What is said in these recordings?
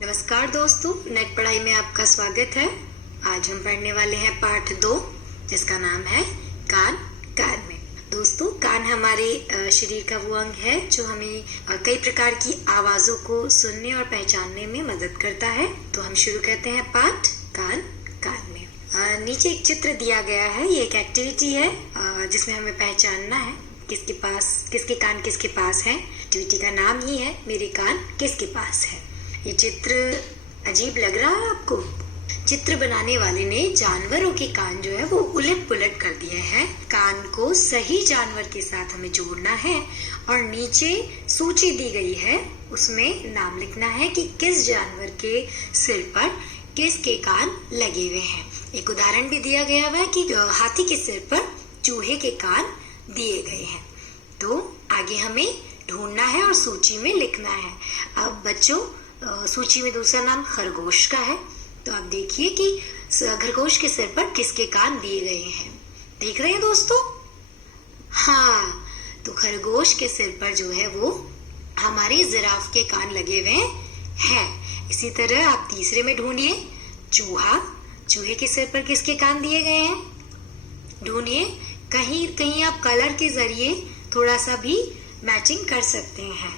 नमस्कार दोस्तों, नेट पढ़ाई में आपका स्वागत है। आज हम पढ़ने वाले हैं पाठ 2, जिसका नाम है कान कान में। दोस्तों, कान हमारे शरीर का वो अंग है जो हमें कई प्रकार की आवाजों को सुनने और पहचानने में मदद करता है। तो हम शुरू करते हैं पाठ कान कान में। नीचे एक चित्र दिया गया है। ये एक एक्टिविटी है जिसमें हमें पहचानना है किसके कान किसके पास है। एक्टिविटी का नाम ही है मेरे कान किसके पास है। ये चित्र अजीब लग रहा है आपको? चित्र बनाने वाले ने जानवरों के कान जो है वो उलट पुलट कर दिए हैं। कान को सही जानवर के साथ हमें जोड़ना है और नीचे सूची दी गई है, उसमें नाम लिखना है कि किस जानवर के सिर पर किसके कान लगे हुए हैं। एक उदाहरण भी दिया गया है कि हाथी के सिर पर चूहे के कान दिए गए हैं। तो आगे हमें ढूंढना है और सूची में लिखना है। अब बच्चों, सूची में दूसरा नाम खरगोश का है। तो आप देखिए कि खरगोश के सिर पर किसके कान दिए गए हैं। देख रहे हैं दोस्तों? हाँ, तो खरगोश के सिर पर जो है वो हमारे जिराफ के कान लगे हुए हैं। इसी तरह आप तीसरे में ढूंढिए चूहे के सिर पर किसके कान दिए गए हैं। ढूंढिए, कहीं कहीं आप कलर के जरिए थोड़ा सा भी मैचिंग कर सकते हैं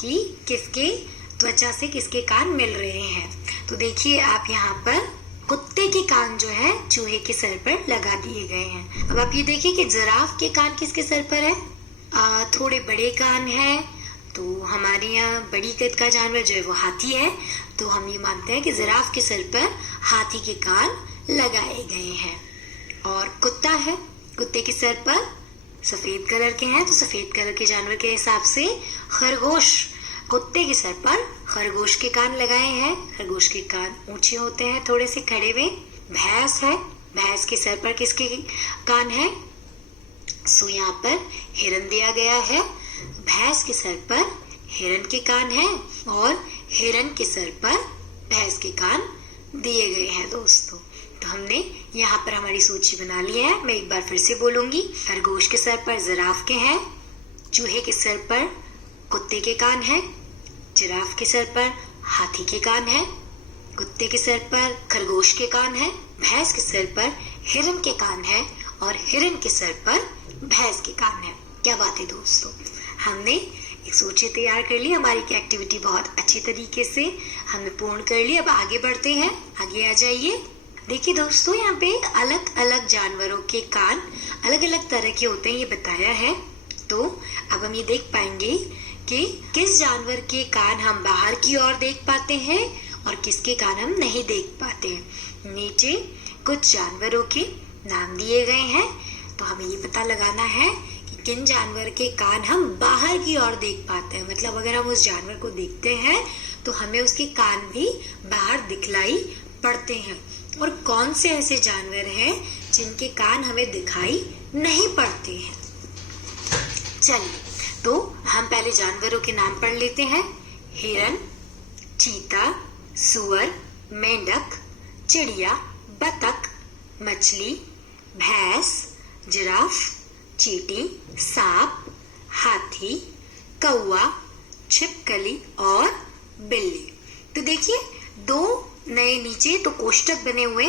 कि किसके त्वचा से किसके कान मिल रहे हैं। तो देखिए, आप यहाँ पर कुत्ते के कान जो है चूहे के सर पर लगा दिए गए हैं। अब आप ये देखिए कि जिराफ के कान किसके सर पर है। थोड़े बड़े कान है, तो हमारे यहाँ बड़ी कद का जानवर जो है वो हाथी है। तो हम ये मानते हैं कि जिराफ के सर पर हाथी के कान लगाए गए हैं। और कुत्ता है, कुत्ते के सर पर सफेद कलर के हैं, तो सफेद कलर के जानवर के हिसाब से कुत्ते के सर पर खरगोश के कान लगाए हैं। खरगोश के कान ऊंचे होते हैं, थोड़े से खड़े हुए। भैंस है, भैंस के सर पर किसके कान है। सो यहाँ पर हिरन दिया गया है। भैंस के सर पर हिरन के कान है और हिरन के सर पर भैंस के कान दिए गए हैं। दोस्तों, तो हमने यहाँ पर हमारी सूची बना ली है। मैं एक बार फिर से बोलूंगी। खरगोश के सर पर जिराफ के हैं, चूहे के सर पर कुत्ते के कान है, जिराफ के सर पर हाथी के कान है, कुत्ते के सर पर खरगोश के कान है, भैंस के सर पर हिरन के कान है और हिरन के सर पर भैंस के कान है। क्या बात है दोस्तों, हमने एक सूची तैयार कर ली। हमारी एक्टिविटी बहुत अच्छी तरीके से हमने पूर्ण कर ली। अब आगे बढ़ते हैं, आगे आ जाइए। देखिए दोस्तों, यहाँ पे अलग अलग जानवरों के कान अलग अलग तरह के होते हैं, ये बताया है। तो अब हम ये देख पाएंगे कि किस जानवर के कान हम बाहर की ओर देख पाते हैं और किसके कान हम नहीं देख पाते हैं। नीचे कुछ जानवरों के नाम दिए गए हैं, तो हमें ये पता लगाना है कि किन जानवर के कान हम बाहर की ओर देख पाते हैं। मतलब अगर हम उस जानवर को देखते हैं तो हमें उसके कान भी बाहर दिखलाई पड़ते हैं। और कौन से ऐसे जानवर हैं जिनके कान हमें दिखाई नहीं पड़ते हैं। चलिए, तो हम पहले जानवरों के नाम पढ़ लेते हैं। हिरन, चीता, सुअर, मेंढक, चिड़िया, बतख, मछली, भैंस, जिराफ, चींटी, सांप, हाथी, कौवा, छिपकली और बिल्ली। तो देखिए, दो नए नीचे तो कोष्टक बने हुए,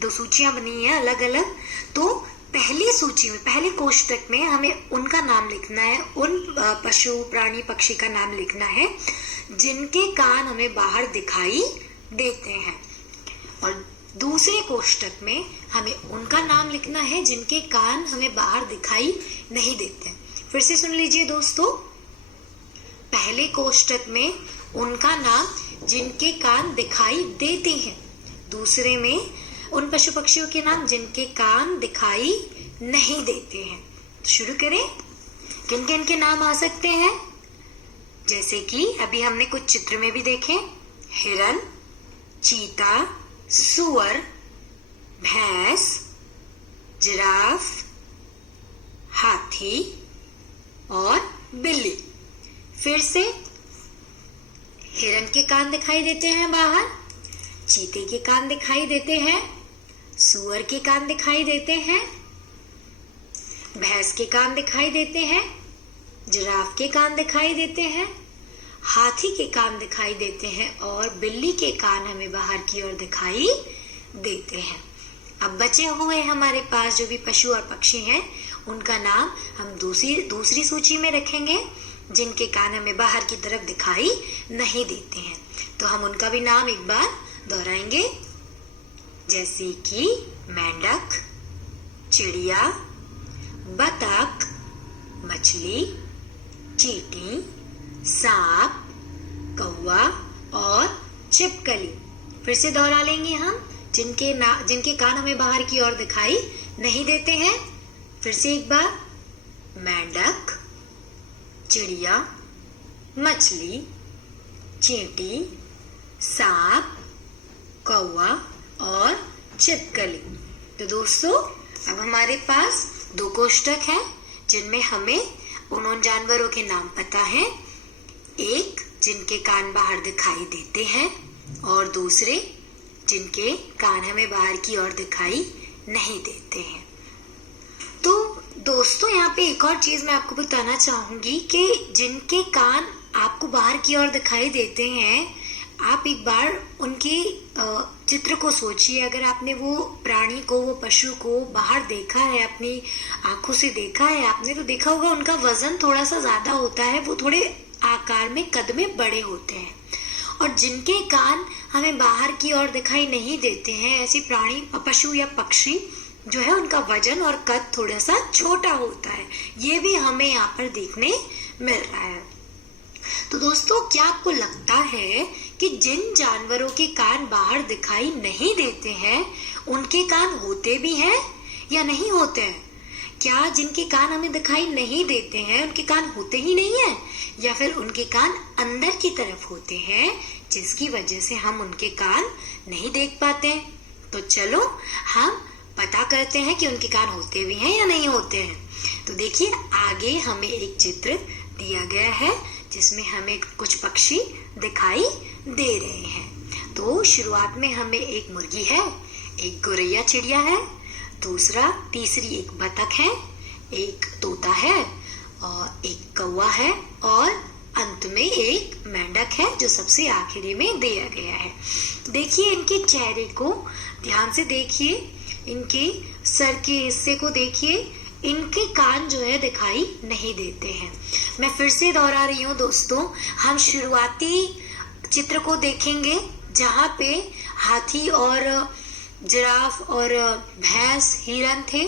दो सूचियां बनी हैं अलग अलग। तो पहली सूची में, पहले कोष्टक में हमें उनका नाम लिखना है, उन पशु प्राणी पक्षी का नाम लिखना है जिनके कान हमें बाहर दिखाई देते हैं। और दूसरे कोष्टक में हमें उनका नाम लिखना है जिनके कान हमें बाहर दिखाई नहीं देते। फिर से सुन लीजिए दोस्तों, पहले कोष्टक में उनका नाम जिनके कान दिखाई देते हैं, दूसरे में उन पशु पक्षियों के नाम जिनके कान दिखाई नहीं देते हैं। तो शुरू करें। किन किन के नाम आ सकते हैं? जैसे कि अभी हमने कुछ चित्र में भी देखे, हिरन, चीता, सुअर, भैंस, जिराफ, हाथी और बिल्ली। फिर से, हिरन के कान दिखाई देते हैं बाहर, चीते के कान दिखाई देते हैं, सुअर के कान दिखाई देते हैं, भैंस के कान दिखाई देते हैं, जिराफ के कान दिखाई देते हैं, हाथी के कान दिखाई देते हैं और बिल्ली के कान हमें बाहर की ओर दिखाई देते हैं। अब बचे हुए हमारे पास जो भी पशु और पक्षी हैं, उनका नाम हम दूसरी सूची में रखेंगे, जिनके कान हमें बाहर की तरफ दिखाई नहीं देते हैं। तो हम उनका भी नाम एक बार दोहराएंगे, जैसे कि मेंढक, चिड़िया, बतख, मछली, चींटी, सांप, कौवा और छिपकली। फिर से दोहरा लेंगे हम, जिनके कान हमें बाहर की ओर दिखाई नहीं देते हैं। फिर से एक बार, मेंढक, चिड़िया, मछली, चींटी, सांप, कौवा और छिपकली। तो दोस्तों, अब हमारे पास 2 कोष्ठक हैं, जिनमें हमें उन जानवरों के नाम पता है। एक जिनके कान बाहर दिखाई देते हैं और दूसरे जिनके कान हमें बाहर की ओर दिखाई नहीं देते हैं। तो दोस्तों, यहाँ पे एक और चीज मैं आपको बताना चाहूंगी कि जिनके कान आपको बाहर की ओर दिखाई देते हैं, आप एक बार उनके चित्र को सोचिए। अगर आपने वो प्राणी को, वो पशु को बाहर देखा है, अपनी आंखों से देखा है आपने, तो देखा होगा उनका वजन थोड़ा सा ज्यादा होता है, वो थोड़े आकार में, कद में बड़े होते हैं। और जिनके कान हमें बाहर की ओर दिखाई नहीं देते हैं, ऐसे प्राणी, पशु या पक्षी जो है, उनका वजन और कद थोड़ा सा छोटा होता है। ये भी हमें यहाँ पर देखने मिल रहा है। तो दोस्तों, क्या आपको लगता है कि जिन जानवरों के कान बाहर दिखाई नहीं देते हैं, उनके कान होते भी हैं या नहीं होते हैं? क्या जिनके कान हमें दिखाई नहीं देते हैं, उनके कान होते ही नहीं है, या फिर उनके कान अंदर की तरफ होते हैं, जिसकी वजह से हम उनके कान नहीं देख पाते? तो चलो हम पता करते हैं कि उनके कान होते भी हैं या नहीं होते हैं। तो देखिए, आगे हमें एक चित्र दिया गया है, जिसमें हमें कुछ पक्षी दिखाई दे रहे हैं। तो शुरुआत में हमें एक मुर्गी है, एक गौरैया चिड़िया है, तीसरी एक बतख है, एक तोता है और एक कौवा है, और अंत में एक मेंढक है, जो सबसे आखिरी में दिया गया है। देखिए, इनके चेहरे को ध्यान से देखिए, इनके सर के हिस्से को देखिए, इनके कान जो है दिखाई नहीं देते हैं। मैं फिर से दोहरा रही हूँ दोस्तों, हम शुरुआती चित्र को देखेंगे, जहाँ पे हाथी और जिराफ और भैंस, हिरन थे।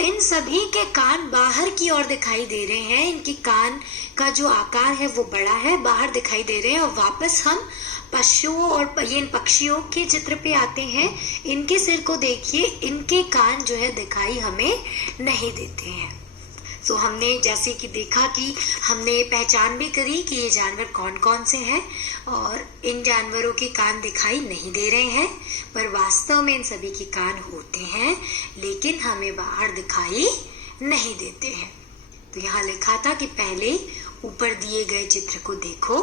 इन सभी के कान बाहर की ओर दिखाई दे रहे हैं, इनके कान का जो आकार है वो बड़ा है, बाहर दिखाई दे रहे हैं। और वापस हम पशुओं और इन पक्षियों के चित्र पे आते हैं। इनके सिर को देखिए, इनके कान जो है दिखाई हमें नहीं देते हैं। तो हमने जैसे कि देखा कि हमने पहचान भी करी कि ये जानवर कौन कौन से हैं, और इन जानवरों के कान दिखाई नहीं दे रहे हैं, पर वास्तव में इन सभी के कान होते हैं, लेकिन हमें बाहर दिखाई नहीं देते हैं। तो यहाँ लिखा था कि पहले ऊपर दिए गए चित्र को देखो,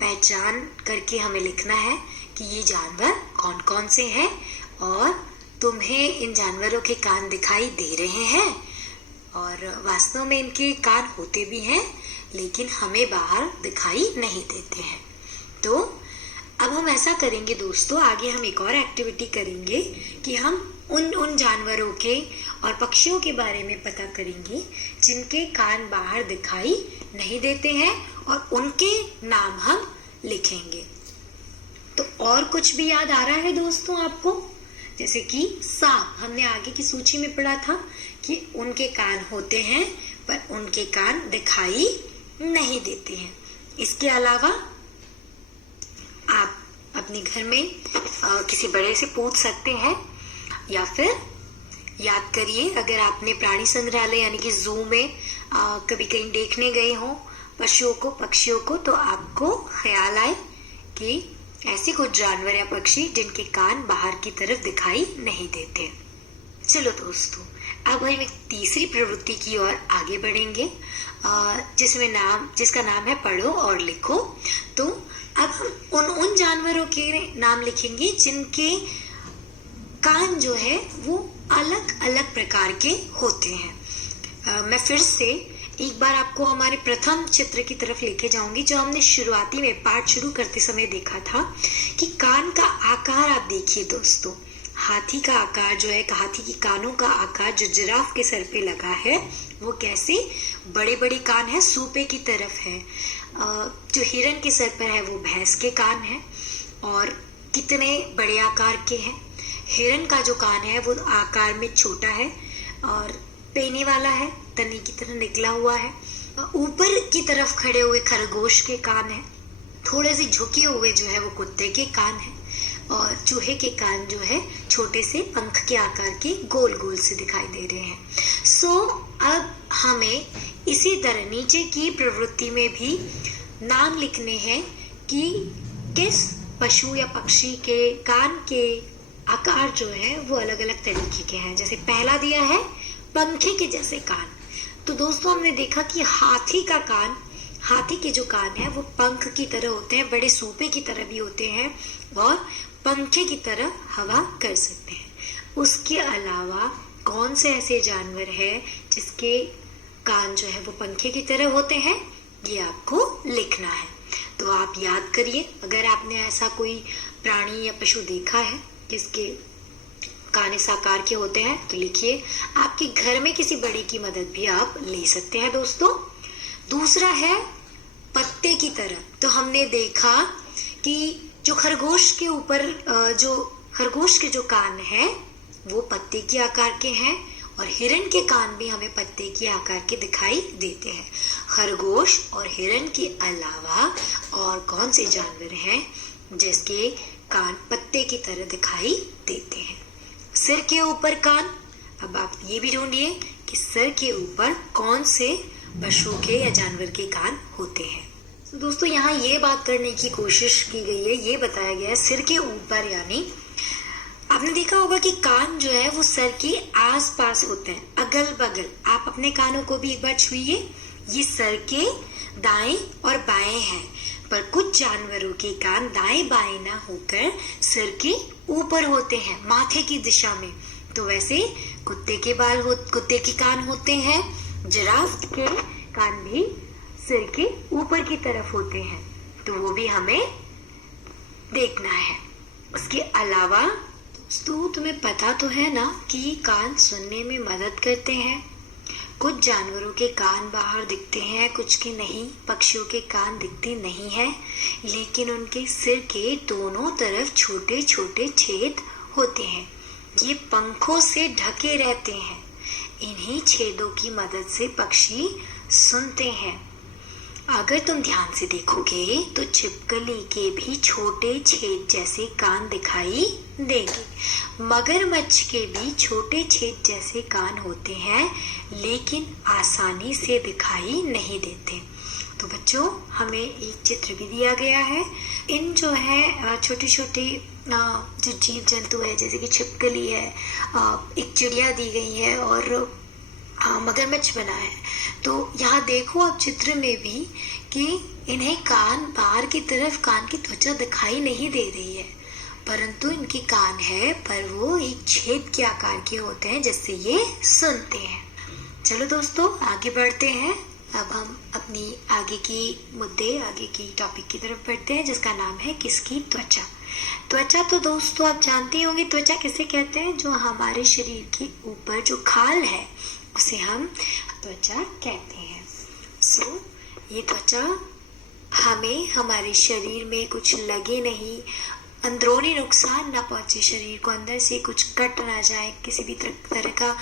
पहचान करके हमें लिखना है कि ये जानवर कौन कौन से हैं, और तुम्हें इन जानवरों के कान दिखाई दे रहे हैं, और वास्तव में इनके कान होते भी हैं, लेकिन हमें बाहर दिखाई नहीं देते हैं। तो अब हम ऐसा करेंगे दोस्तों, आगे हम एक और एक्टिविटी करेंगे कि हम उन जानवरों के और पक्षियों के बारे में पता करेंगे जिनके कान बाहर दिखाई नहीं देते हैं, और उनके नाम हम लिखेंगे। तो और कुछ भी याद आ रहा है दोस्तों आपको? जैसे कि सांप, हमने आगे की सूची में पढ़ा था कि उनके कान होते हैं, पर उनके कान दिखाई नहीं देते हैं। इसके अलावा आप अपने घर में किसी बड़े से पूछ सकते हैं, या फिर याद करिए, अगर आपने प्राणी संग्रहालय यानी कि जू में कभी कहीं देखने गए हो पशुओं को, पक्षियों को, तो आपको ख्याल आए कि ऐसे कुछ जानवर या पक्षी जिनके कान बाहर की तरफ दिखाई नहीं देते। चलो दोस्तों, अब हम एक तीसरी प्रवृत्ति की ओर आगे बढ़ेंगे, जिसका नाम है पढ़ो और लिखो। तो अब हम उन जानवरों के नाम लिखेंगे जिनके कान जो है वो अलग अलग प्रकार के होते हैं। मैं फिर से एक बार आपको हमारे प्रथम चित्र की तरफ लेके जाऊंगी, जो हमने शुरुआती में पाठ शुरू करते समय देखा था कि कान का आकार आप देखिए दोस्तों। हाथी का आकार जो है, हाथी की कानों का आकार जो जिराफ के सर पे लगा है वो कैसे बड़े बड़े कान है, सूपे की तरफ है। जो हिरन के सर पर है वो भैंस के कान है और कितने बड़े आकार के हैं। हिरन का जो कान है वो आकार में छोटा है और पेनी वाला है, तनी की तरह निकला हुआ है। ऊपर की तरफ खड़े हुए खरगोश के कान है, थोड़े से झुके हुए जो है वो कुत्ते के कान है और चूहे के कान जो है छोटे से पंख के आकार के गोल गोल से दिखाई दे रहे हैं। अब हमें इसी तरह नीचे की प्रवृत्ति में भी नाम लिखने हैं कि किस पशु या पक्षी के कान के आकार जो है वो अलग अलग तरीके के हैं। जैसे पहला दिया है पंखे के जैसे कान। तो दोस्तों हमने देखा कि हाथी के जो कान है वो पंख की तरह होते हैं, बड़े सूपे की तरह भी होते हैं और पंखे की तरह हवा कर सकते हैं। उसके अलावा कौन से ऐसे जानवर है जिसके कान जो है वो पंखे की तरह होते हैं, ये आपको लिखना है। तो आप याद करिए, अगर आपने ऐसा कोई प्राणी या पशु देखा है जिसके कान इस आकार के होते हैं तो लिखिए। आपके घर में किसी बड़े की मदद भी आप ले सकते हैं दोस्तों। दूसरा है पत्ते की तरह। तो हमने देखा कि जो खरगोश के जो कान है वो पत्ते के आकार के हैं और हिरन के कान भी हमें पत्ते के आकार के दिखाई देते हैं। खरगोश और हिरन के अलावा और कौन से जानवर हैं जिसके कान पत्ते की तरह दिखाई देते हैं? सिर के ऊपर कान। अब आप ये भी ढूंढिए कि सिर के ऊपर कौन से पशु के या जानवर के कान होते हैं। तो दोस्तों यहाँ ये बात करने की कोशिश की गई है, ये बताया गया है सिर के ऊपर, यानी आपने देखा होगा कि कान जो है वो सर के आसपास होते हैं, अगल बगल। आप अपने कानों को भी एक बार छुइए, ये सर के दाएं और बाएं हैं, पर कुछ जानवरों के कान दाएं बाएं ना होकर सिर के ऊपर होते हैं, माथे की दिशा में। तो वैसे कुत्ते के कान होते हैं, जिराफ के कान भी सिर के ऊपर की तरफ होते हैं, तो वो भी हमें देखना है। उसके अलावा दोस्तों तुम्हें पता तो है ना कि कान सुनने में मदद करते हैं। कुछ जानवरों के कान बाहर दिखते हैं, कुछ के नहीं। पक्षियों के कान दिखते नहीं हैं, लेकिन उनके सिर के दोनों तरफ छोटे छोटे छेद होते हैं। ये पंखों से ढके रहते हैं। इन्हीं छेदों की मदद से पक्षी सुनते हैं। अगर तुम ध्यान से देखोगे तो छिपकली के भी छोटे छेद जैसे कान दिखाई देंगे। मगरमच्छ के भी छोटे छेद जैसे कान होते हैं, लेकिन आसानी से दिखाई नहीं देते। तो बच्चों हमें एक चित्र भी दिया गया है। इन जो है छोटे छोटे जो जीव जंतु है, जैसे कि छिपकली है, एक चिड़िया दी गई है और मगरमच्छ बना है। तो यहाँ देखो आप चित्र में भी कि इन्हें कान बाहर की तरफ कान की त्वचा दिखाई नहीं दे रही है, परंतु इनके कान है पर वो एक छेद के आकार के होते हैं जिससे ये सुनते हैं। चलो दोस्तों आगे बढ़ते हैं। अब हम अपनी आगे की टॉपिक की तरफ बढ़ते हैं, जिसका नाम है किसकी त्वचा। त्वचा तो दोस्तों आप जानते होंगे त्वचा किसे कहते हैं। जो हमारे शरीर के ऊपर जो खाल है उसे हम त्वचा कहते हैं। ये त्वचा हमें हमारे शरीर में कुछ लगे नहीं, अंदरूनी नुकसान ना पहुंचे, शरीर को अंदर से कुछ कट ना जाए, किसी भी तरह का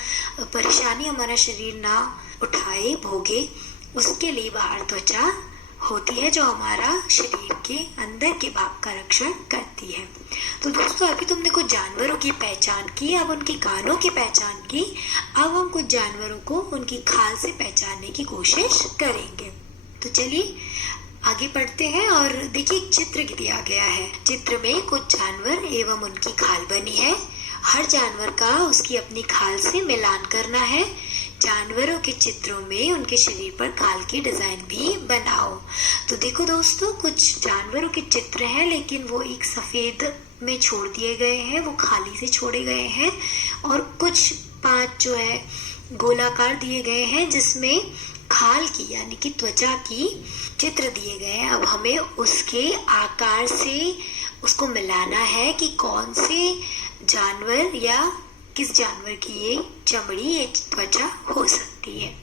परेशानी हमारा शरीर ना उठाए भोगे, उसके लिए बाहर त्वचा होती है जो हमारा शरीर के अंदर के भाग का रक्षण करती है। तो दोस्तों अभी तुमने कुछ जानवरों की पहचान की, अब उनके कानों की पहचान की। अब हम कुछ जानवरों को उनकी खाल से पहचानने की कोशिश करेंगे। तो चलिए आगे बढ़ते हैं और देखिए एक चित्र दिया गया है। चित्र में कुछ जानवर एवं उनकी खाल बनी है। हर जानवर का उसकी अपनी खाल से मिलान करना है। जानवरों के चित्रों में उनके शरीर पर खाल की डिजाइन भी बनाओ। तो देखो दोस्तों कुछ जानवरों के चित्र हैं, लेकिन वो एक सफेद में छोड़ दिए गए हैं, वो खाली से छोड़े गए हैं। और कुछ 5 जो है गोलाकार दिए गए हैं, जिसमें खाल की यानी कि त्वचा की चित्र दिए गए हैं। अब हमें उसके आकार से उसको मिलाना है कि कौन से जानवर या किस जानवर की ये चमड़ी, ये त्वचा हो सकती है।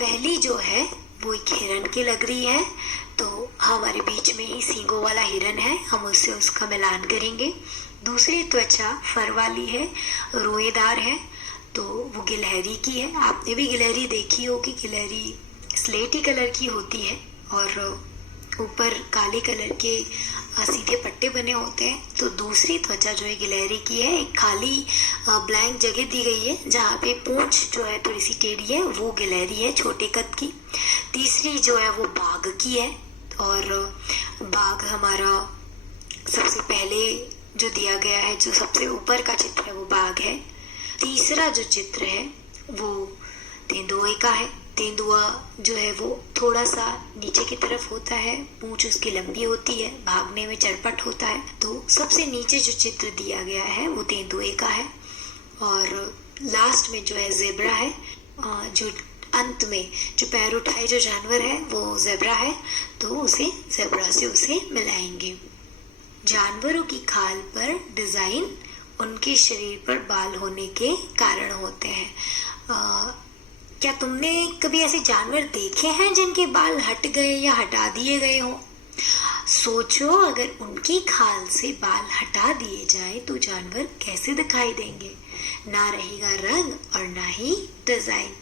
पहली जो है वो एक हिरन की लग रही है, तो हमारे बीच में ही सींगों वाला हिरन है, हम उससे उसका मिलान करेंगे। दूसरी त्वचा फर वाली है, रोएदार है, तो वो गिलहरी की है। आपने भी गिलहरी देखी होगी, गिलहरी स्लेटी कलर की होती है और ऊपर काले कलर के सीधे पट्टे बने होते हैं। तो दूसरी त्वचा जो है गिलहरी की है, एक खाली ब्लैंक जगह दी गई है जहाँ पे पूंछ जो है थोड़ी सी टेढ़ी है, वो गिलहरी है छोटे कद की। तीसरी जो है वो बाघ की है और बाघ हमारा सबसे पहले जो दिया गया है, जो सबसे ऊपर का चित्र है वो बाघ है। तीसरा जो चित्र है वो तेंदुए का है। तेंदुआ जो है वो थोड़ा सा नीचे की तरफ होता है, पूंछ उसकी लंबी होती है, भागने में चरपट होता है। तो सबसे नीचे जो चित्र दिया गया है वो तेंदुए का है और लास्ट में जो है ज़ेब्रा है। जो अंत में जो पैर उठाए जो जानवर है वो ज़ेब्रा है, तो उसे ज़ेब्रा से उसे मिलाएंगे। जानवरों की खाल पर डिजाइन उनके शरीर पर बाल होने के कारण होते हैं। क्या तुमने कभी ऐसे जानवर देखे हैं जिनके बाल हट गए या हटा दिए गए हो? सोचो, अगर उनकी खाल से बाल हटा दिए जाए तो जानवर कैसे दिखाई देंगे? ना रहेगा रंग और ना ही डिजाइन।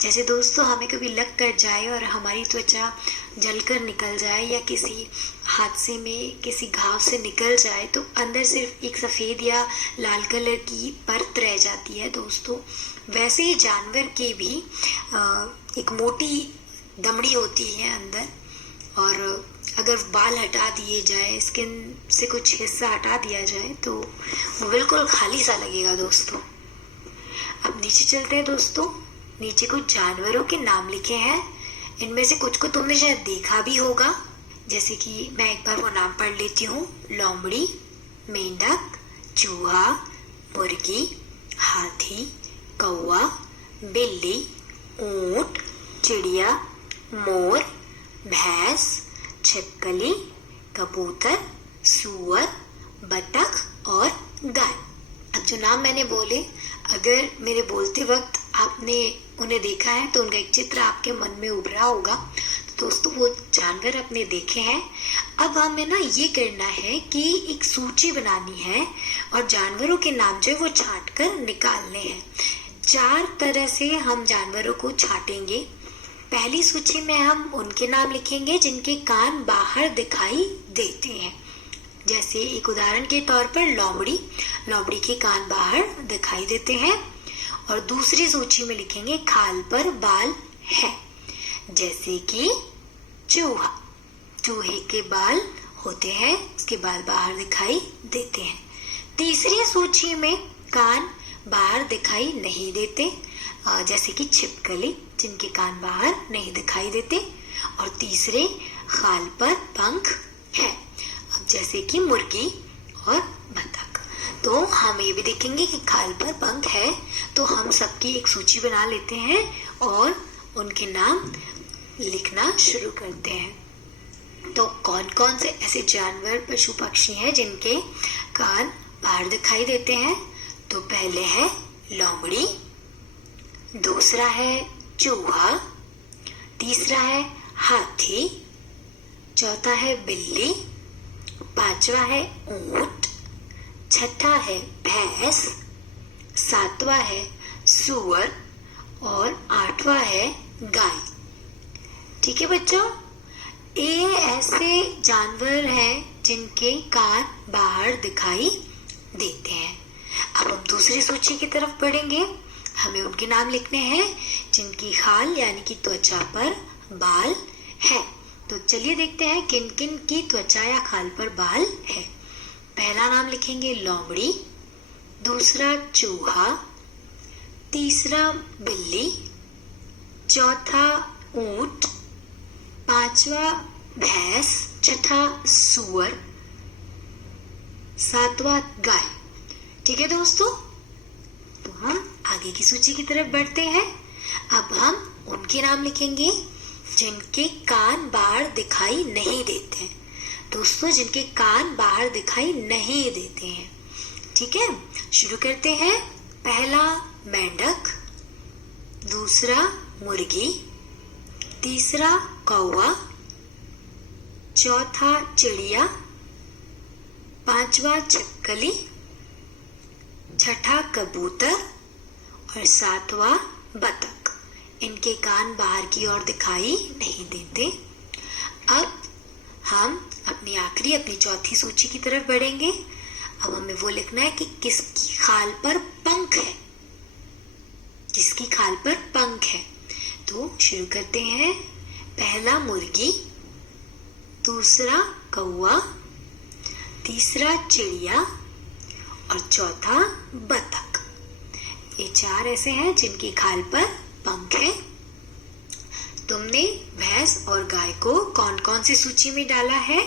जैसे दोस्तों, हमें कभी लग कर जाए और हमारी त्वचा जलकर निकल जाए या किसी हादसे में किसी घाव से निकल जाए तो अंदर सिर्फ एक सफेद या लाल कलर की परत रह जाती है दोस्तों। वैसे ही जानवर के भी एक मोटी दमड़ी होती है अंदर, और अगर बाल हटा दिए जाए, स्किन से कुछ हिस्सा हटा दिया जाए तो वो बिल्कुल खाली सा लगेगा दोस्तों। अब नीचे चलते हैं दोस्तों। नीचे कुछ जानवरों के नाम लिखे हैं, इनमें से कुछ को तुमने शायद देखा भी होगा। जैसे कि मैं एक बार वो नाम पढ़ लेती हूँ। लोमड़ी, मेंढक, चूहा, मुर्गी, हाथी, कौवा, बिल्ली, ऊंट, चिड़िया, मोर, भैंस, छिपकली, कबूतर, सूअर, बतख और गाय। अब जो नाम मैंने बोले, अगर मेरे बोलते वक्त आपने उन्हें देखा है तो उनका एक चित्र आपके मन में उभरा होगा। तो दोस्तों, वो जानवर अपने देखे हैं। अब हमें ना ये करना है कि एक सूची बनानी है और जानवरों के नाम जो है वो छांट कर निकालने हैं। 4 तरह से हम जानवरों को छांटेंगे। पहली सूची में हम उनके नाम लिखेंगे जिनके कान बाहर दिखाई देते हैं। जैसे एक उदाहरण के तौर पर लोमड़ी, लोमड़ी के कान बाहर दिखाई देते हैं। और दूसरी सूची में लिखेंगे खाल पर बाल है, जैसे कि चूहा, चूहे के बाल होते हैं, उसके बाल बाहर दिखाई देते हैं। तीसरी सूची में कान बाहर दिखाई नहीं देते, जैसे कि छिपकली, जिनके कान बाहर नहीं दिखाई देते। और तीसरे खाल पर पंख है, अब जैसे कि मुर्गी और बतख। तो हम ये भी देखेंगे कि खाल पर पंख है, तो हम सबकी एक सूची बना लेते हैं और उनके नाम लिखना शुरू करते हैं। तो कौन कौन से ऐसे जानवर, पशु पक्षी हैं जिनके कान बाहर दिखाई देते हैं? तो पहले है लोमड़ी, दूसरा है चूहा, तीसरा है हाथी, चौथा है बिल्ली, पांचवा है ऊंट, छठा है भैंस, सातवां है सूअर और आठवां है गाय। ठीक है बच्चों, ये ऐसे जानवर हैं जिनके कान बाहर दिखाई देते हैं। अब हम दूसरी सूची की तरफ बढ़ेंगे। हमें उनके नाम लिखने हैं जिनकी खाल यानी कि त्वचा पर बाल है। तो चलिए देखते हैं किन किन की त्वचा या खाल पर बाल है। पहला नाम लिखेंगे लोमड़ी, दूसरा चूहा, तीसरा बिल्ली, चौथा ऊंट, पांचवा भैंस, छठा सूअर, सातवां गाय। ठीक है दोस्तों, तो हम आगे की सूची की तरफ बढ़ते हैं। अब हम उनके नाम लिखेंगे जिनके कान बाहर दिखाई नहीं देते हैं। दोस्तों, जिनके कान बाहर दिखाई नहीं देते हैं। ठीक है, शुरू करते हैं। पहला मेंढक, दूसरा मुर्गी, तीसरा कौवा, चौथा चिड़िया, पांचवा छिपकली, छठा कबूतर और सातवां बतख। इनके कान बाहर की ओर दिखाई नहीं देते। अब हम अपनी चौथी सूची की तरफ बढ़ेंगे। अब हमें वो लिखना है कि किसकी खाल पर पंख है, किसकी खाल पर पंख है। तो शुरू करते हैं। पहला मुर्गी, दूसरा कौवा, तीसरा चिड़िया और चौथा बतख। ये चार ऐसे हैं जिनकी खाल पर पंख है। तुमने भैंस और गाय को कौन कौन सी सूची में डाला है?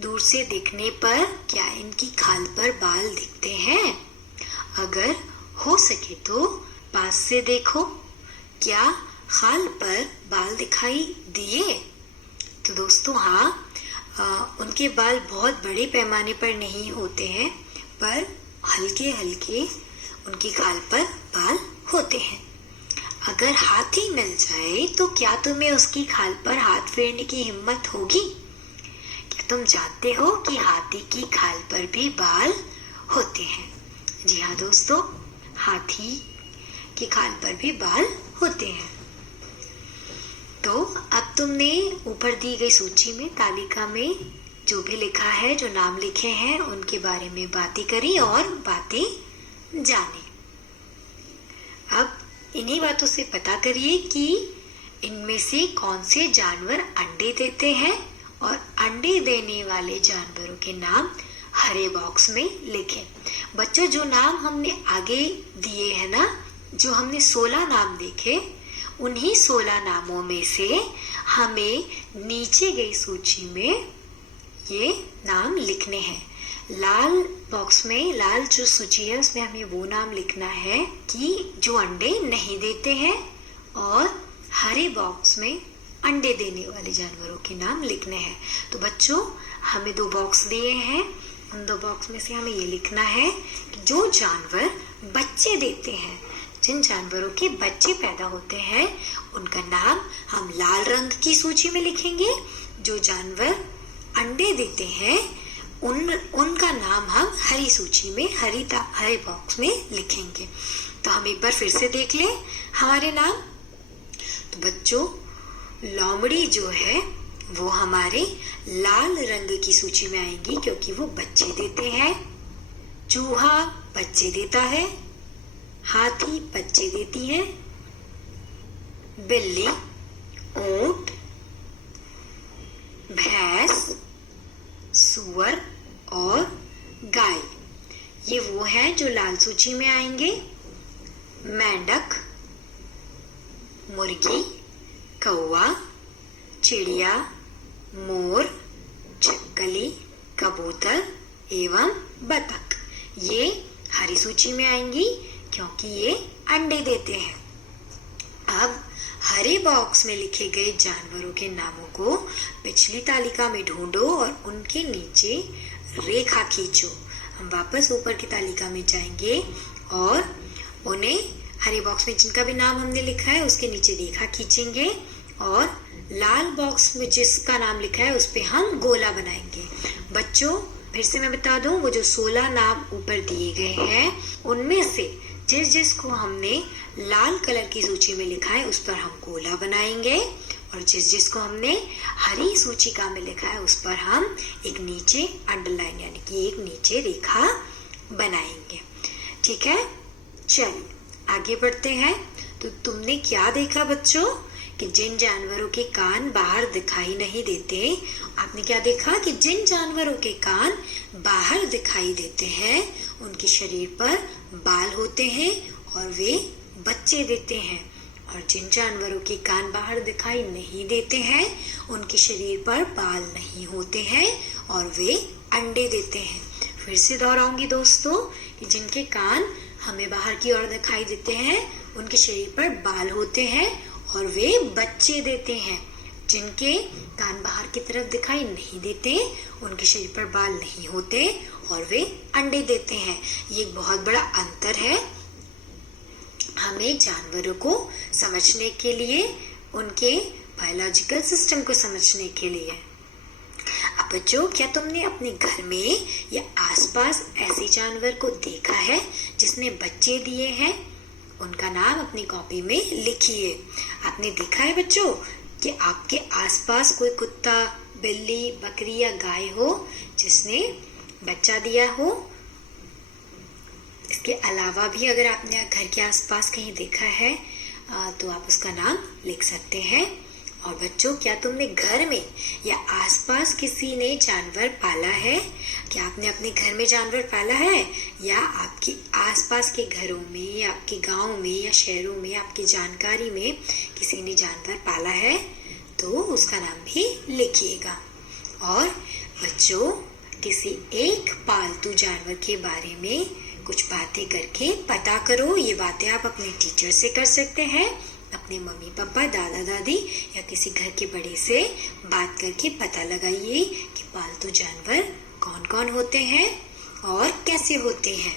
दूर से देखने पर क्या इनकी खाल पर बाल दिखते हैं? अगर हो सके तो पास से देखो, क्या खाल पर बाल दिखाई दिए? तो दोस्तों हाँ, उनके बाल बहुत बड़े पैमाने पर नहीं होते हैं, पर हल्के हल्के उनकी खाल पर बाल होते हैं। अगर हाथी मिल जाए तो क्या तुम्हें उसकी खाल पर हाथ फेरने की हिम्मत होगी? क्या तुम जानते हो कि हाथी की खाल पर भी बाल होते हैं? जी हाँ दोस्तों, हाथी की खाल पर भी बाल होते हैं। तो अब तुमने ऊपर दी गई सूची में, तालिका में जो भी लिखा है, जो नाम लिखे हैं, उनके बारे में बातें करी और बातें जाने। अब इन्हीं बातों से पता करिए कि इनमें से कौन से जानवर अंडे देते हैं और अंडे देने वाले जानवरों के नाम हरे बॉक्स में लिखें। बच्चों, जो नाम हमने आगे दिए हैं ना, जो हमने 16 नाम देखे, उन्हीं 16 नामों में से हमें नीचे गई सूची में ये नाम लिखने हैं। लाल बॉक्स में, लाल जो सूची है उसमें हमें वो नाम लिखना है कि जो अंडे नहीं देते हैं, और हरे बॉक्स में अंडे देने वाले जानवरों के नाम लिखने हैं। तो बच्चों, हमें 2 बॉक्स दिए हैं, उन 2 बॉक्स में से हमें ये लिखना है कि जो जानवर बच्चे देते हैं, जिन जानवरों के बच्चे पैदा होते हैं, उनका नाम हम लाल रंग की सूची में लिखेंगे। जो जानवर अंडे देते हैं, उनका नाम हम हरी सूची में, हरे बॉक्स में लिखेंगे। तो हम एक बार फिर से देख लें हमारे नाम। तो बच्चों, लोमड़ी जो है वो हमारे लाल रंग की सूची में आएंगी क्योंकि वो बच्चे देते हैं। चूहा बच्चे देता है, हाथी बच्चे देती है, बिल्ली, ऊंट, भैंस, सूअर और गाय, ये वो हैं जो लाल सूची में आएंगे। मेंढक, मुर्गी, कौवा, चिड़िया, मोर, छिपकली, कबूतर एवं बतख, ये हरी सूची में आएंगी क्योंकि ये अंडे देते हैं। अब हरे बॉक्स में लिखे गए जानवरों के नामों को पिछली तालिका में ढूंढो और उनके नीचे रेखा खींचो। हम वापस ऊपर की तालिका में जाएंगे और उन्हें हरे बॉक्स में जिनका भी नाम हमने लिखा है उसके नीचे रेखा खींचेंगे और लाल बॉक्स में जिसका नाम लिखा है उस पे हम गोला बनाएंगे। बच्चों, फिर से मैं बता दूं, वो जो 16 नाम ऊपर दिए गए हैं उनमें से जिसको हमने लाल कलर की सूची में लिखा है उस पर हम गोला बनाएंगे, और जिसको हमने हरी सूचिका में लिखा है उस पर हम एक नीचे अंडरलाइन यानी कि एक नीचे रेखा बनाएंगे। ठीक है, चलिए आगे बढ़ते हैं। तो तुमने क्या देखा बच्चों कि जिन जानवरों के कान बाहर दिखाई नहीं देते, आपने क्या देखा कि जिन जानवरों के कान बाहर दिखाई देते हैं उनके शरीर पर बाल होते हैं और वे बच्चे देते हैं, और जिन जानवरों के कान बाहर दिखाई नहीं देते हैं उनके शरीर पर बाल नहीं होते हैं और वे अंडे देते हैं। फिर से दोहराऊंगी दोस्तों कि जिनके कान हमें बाहर की ओर दिखाई देते हैं उनके शरीर पर बाल होते हैं और वे बच्चे देते हैं जिनके कान बाहर की तरफ दिखाई नहीं देते, उनके शरीर पर बाल नहीं होते और वे अंडे देते हैं। ये एक बहुत बड़ा अंतर है हमें जानवरों को समझने के लिए, उनके बायोलॉजिकल सिस्टम को समझने के लिए। अब बच्चों, क्या तुमने अपने घर में या आसपास ऐसे जानवर को देखा है जिसने बच्चे दिए हैं? उनका नाम अपनी कॉपी में लिखिए। आपने देखा है बच्चों कि आपके आसपास कोई कुत्ता, बिल्ली, बकरी या गाय हो जिसने बच्चा दिया हो? इसके अलावा भी अगर आपने घर के आसपास कहीं देखा है तो आप उसका नाम लिख सकते हैं। और बच्चों, क्या तुमने घर में या आसपास किसी ने जानवर पाला है? क्या आपने अपने घर में जानवर पाला है या आपके आसपास के घरों में या आपके गांव में या शहरों में आपकी जानकारी में किसी ने जानवर पाला है? तो उसका नाम भी लिखिएगा। और बच्चों, किसी एक पालतू जानवर के बारे में कुछ बातें करके पता करो। ये बातें आप अपने टीचर से कर सकते हैं, अपने मम्मी पापा, दादा दादी या किसी घर के बड़े से बात करके पता लगाइए कि पालतू जानवर कौन कौन होते हैं और कैसे होते हैं।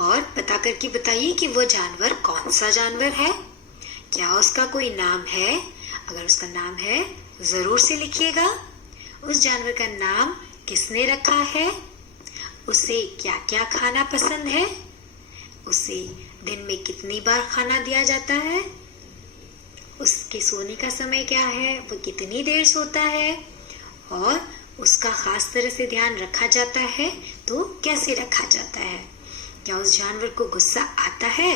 और पता करके बताइए कि वो जानवर कौन सा जानवर है, क्या उसका कोई नाम है? अगर उसका नाम है जरूर से लिखिएगा। उस जानवर का नाम किसने रखा है? उसे क्या क्या खाना पसंद है? उसे दिन में कितनी बार खाना दिया जाता है? उसके सोने का समय क्या है? वो कितनी देर सोता है? और उसका खास तरह से ध्यान रखा जाता है तो कैसे रखा जाता है? क्या उस जानवर को गुस्सा आता है?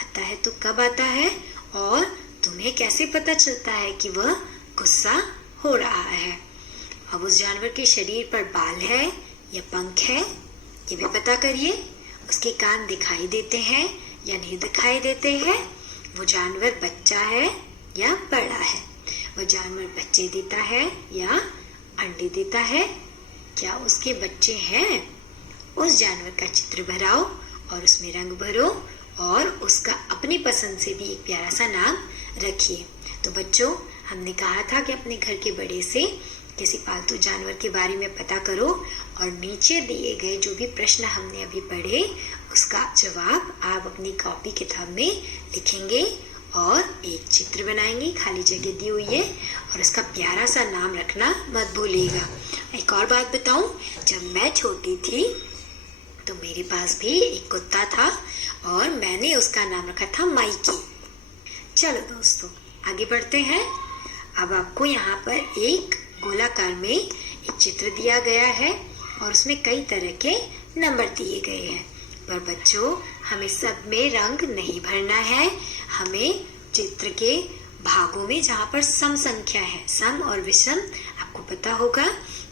आता है तो कब आता है? और तुम्हें कैसे पता चलता है कि वह गुस्सा हो रहा है? अब उस जानवर के शरीर पर बाल है या पंख है, ये भी पता करिए। उसके कान दिखाई देते हैं या नहीं दिखाई देते हैं? वो जानवर बच्चा है या बड़ा है? वो जानवर बच्चे देता है या अंडे देता है? क्या उसके बच्चे हैं? उस जानवर का चित्र बनाओ और उसमें रंग भरो और उसका अपनी पसंद से भी एक प्यारा सा नाम रखिए। तो बच्चों, हमने कहा था कि अपने घर के बड़े से किसी पालतू जानवर के बारे में पता करो और नीचे दिए गए जो भी प्रश्न हमने अभी पढ़े उसका जवाब आप अपनी कॉपी किताब में लिखेंगे और एक चित्र बनाएंगे, खाली जगह दी हुई है, और उसका प्यारा सा नाम रखना मत भूलिएगा। एक और बात बताऊं, जब मैं छोटी थी तो मेरे पास भी एक कुत्ता था और मैंने उसका नाम रखा था माइकी। चलो दोस्तों, आगे बढ़ते हैं। अब आपको यहाँ पर एक गोलाकार में एक चित्र दिया गया है और उसमें कई तरह के नंबर दिए गए हैं। पर बच्चों, हमें सब में रंग नहीं भरना है। हमें चित्र के भागों में जहाँ पर सम संख्या है, सम और विषम आपको पता होगा।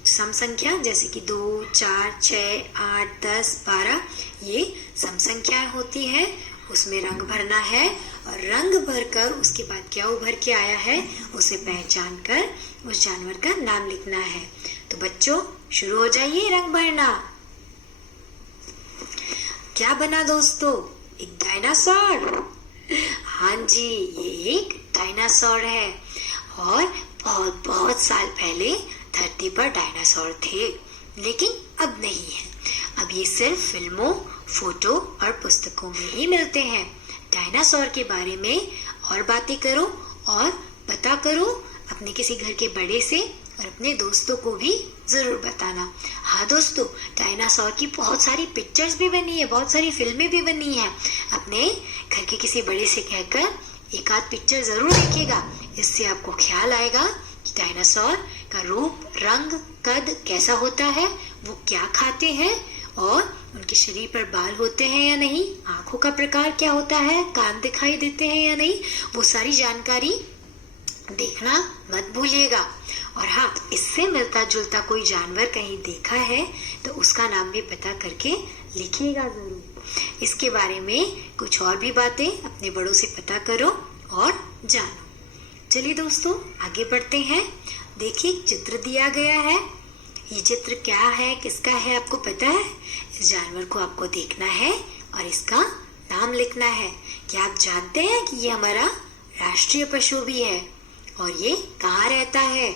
सम संख्या जैसे कि 2, 4, 6, 8, 10, 12 ये सम संख्याएं होती हैं, उसमें रंग भरना है और रंग भरकर उसके बाद क्या उभर के आया है उसे पहचान कर उस जानवर का नाम लिखना है। तो बच्चों, शुरू हो जाइए रंग भरना। क्या बना दोस्तों? एक डायनासोर। हाँ जी, ये एक डायनासोर है और बहुत बहुत साल पहले धरती पर डायनासोर थे, लेकिन अब नहीं है। अब ये सिर्फ फिल्मों, फोटो और पुस्तकों में ही मिलते हैं। डायनासोर के बारे में और बातें करो और पता करो अपने किसी घर के बड़े से और अपने दोस्तों को भी जरूर बताना। हाँ दोस्तों, डायनासोर की बहुत सारी पिक्चर्स भी बनी है, बहुत सारी फिल्में भी बनी है। अपने घर के किसी बड़े से कहकर एक आध पिक्चर जरूर देखिएगा। इससे आपको ख्याल आएगा कि डायनासोर का रूप, रंग, कद कैसा होता है, वो क्या खाते हैं और उनके शरीर पर बाल होते हैं या नहीं, आंखों का प्रकार क्या होता है, कान दिखाई देते हैं या नहीं, वो सारी जानकारी देखना मत भूलिएगा। और हाँ, इससे मिलता जुलता कोई जानवर कहीं देखा है तो उसका नाम भी पता करके लिखिएगा जरूर। इसके बारे में कुछ और भी बातें अपने बड़ों से पता करो और जानो। चलिए दोस्तों, आगे बढ़ते हैं। देखिए, चित्र दिया गया है। ये चित्र क्या है, किसका है, आपको पता है? इस जानवर को आपको देखना है और इसका नाम लिखना है। क्या आप जानते हैं कि ये हमारा राष्ट्रीय पशु भी है और ये कहाँ रहता है?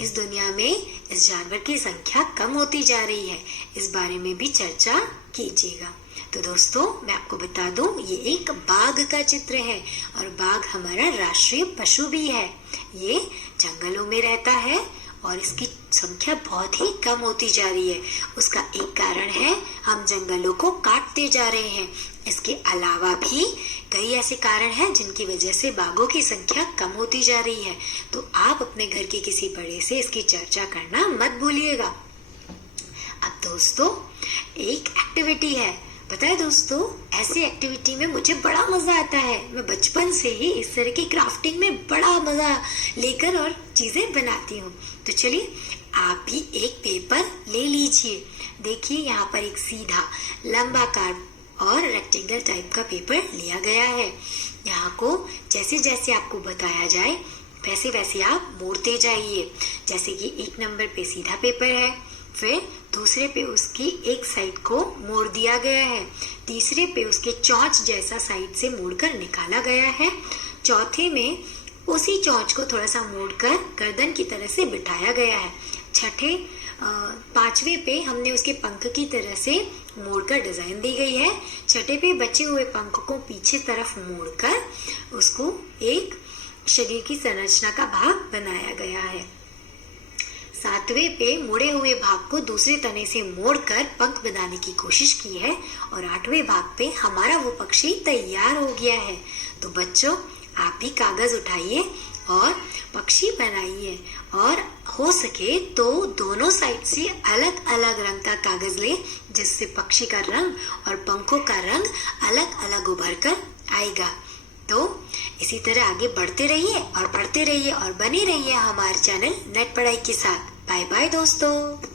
इस दुनिया में इस जानवर की संख्या कम होती जा रही है, इस बारे में भी चर्चा कीजिएगा। तो दोस्तों, मैं आपको बता दूं, ये एक बाघ का चित्र है और बाघ हमारा राष्ट्रीय पशु भी है। ये जंगलों में रहता है और इसकी संख्या बहुत ही कम होती जा रही है। उसका एक कारण है, हम जंगलों को काटते जा रहे हैं। इसके अलावा भी कई ऐसे कारण हैं जिनकी वजह से बाघों की संख्या कम होती जा रही है। तो आप अपने घर के किसी बड़े से इसकी चर्चा करना मत भूलिएगा। अब दोस्तों, एक एक्टिविटी है। पता है दोस्तों, ऐसी एक्टिविटी में मुझे बड़ा मजा आता है। मैं बचपन से ही इस तरह की क्राफ्टिंग में बड़ा मजा लेकर और चीजें बनाती हूँ। तो चलिए, आप भी एक पेपर ले लीजिए। देखिए, यहाँ पर एक सीधा लंबा कार्ड और रेक्टेंगल टाइप का पेपर लिया गया है। यहाँ को जैसे जैसे आपको बताया जाए वैसे वैसे आप मोड़ते जाइए। जैसे कि 1 नंबर पे सीधा पेपर है, फिर दूसरे पे उसकी एक साइड को मोड़ दिया गया है, तीसरे पे उसके चौंच जैसा साइड से मोड़कर निकाला गया है, चौथे में उसी चौंच को थोड़ा सा मोड़कर गर्दन की तरह से बिठाया गया है, छठे 5वें पे हमने उसके पंख की तरह से मोड़कर डिजाइन दी गई है, छठे पे बचे हुए पंख को पीछे तरफ मोड़कर उसको एक शरीर की संरचना का भाग बनाया गया है, 7वें पे मुड़े हुए भाग को दूसरे तने से मोड़कर पंख बनाने की कोशिश की है और 8वें भाग पे हमारा वो पक्षी तैयार हो गया है। तो बच्चों, आप भी कागज उठाइए और पक्षी बनाइए और हो सके तो दोनों साइड से अलग अलग रंग का कागज ले, जिससे पक्षी का रंग और पंखों का रंग अलग अलग उभर कर आएगा। तो इसी तरह आगे बढ़ते रहिए और पढ़ते रहिए और बने रहिए हमारे चैनल नेट पढ़ाई के साथ। बाय बाय दोस्तों।